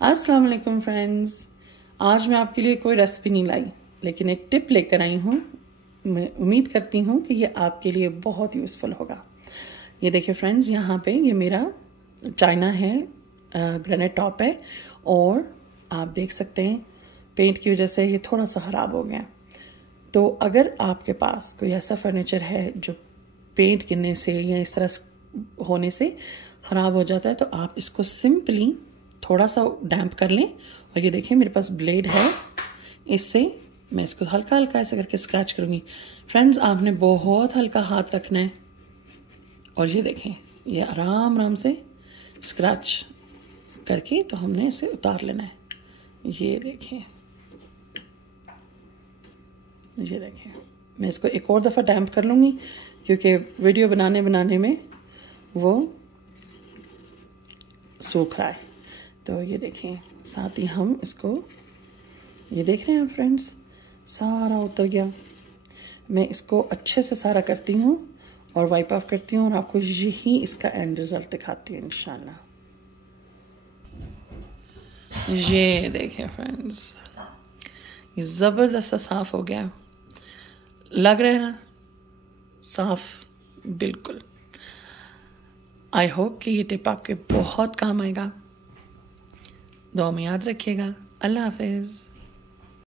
अस्सलाम वालेकुम फ्रेंड्स। आज मैं आपके लिए कोई रेसिपी नहीं लाई, लेकिन एक टिप लेकर आई हूँ। मैं उम्मीद करती हूँ कि ये आपके लिए बहुत यूज़फुल होगा। ये देखिए फ्रेंड्स, यहाँ पे ये मेरा चाइना है, ग्रेनाइट टॉप है, और आप देख सकते हैं पेंट की वजह से ये थोड़ा सा ख़राब हो गया। तो अगर आपके पास कोई ऐसा फर्नीचर है जो पेंट गिरने से या इस तरह होने से ख़राब हो जाता है, तो आप इसको सिंपली थोड़ा सा डैम्प कर लें। और ये देखें मेरे पास ब्लेड है, इससे मैं इसको हल्का हल्का ऐसे करके स्क्रैच करूँगी। फ्रेंड्स, आपने बहुत हल्का हाथ रखना है और ये देखें ये आराम आराम से स्क्रैच करके तो हमने इसे उतार लेना है। ये देखें मैं इसको एक और दफ़ा डैम्प कर लूँगी क्योंकि वीडियो बनाने में वो सूख रहा है। तो ये देखें, साथ ही हम इसको, ये देख रहे हैं फ्रेंड्स, सारा उतर गया। मैं इसको अच्छे से सारा करती हूँ और वाइप ऑफ करती हूँ और आपको यही इसका एंड रिज़ल्ट दिखाती हूँ इंशाल्लाह। ये देखें फ्रेंड्स, ये ज़बरदस्त साफ़ हो गया, लग रहा है ना साफ़ बिल्कुल। आई होप कि ये टिप आपके बहुत काम आएगा। दुआ में याद रखिएगा। अल्लाह हाफिज़।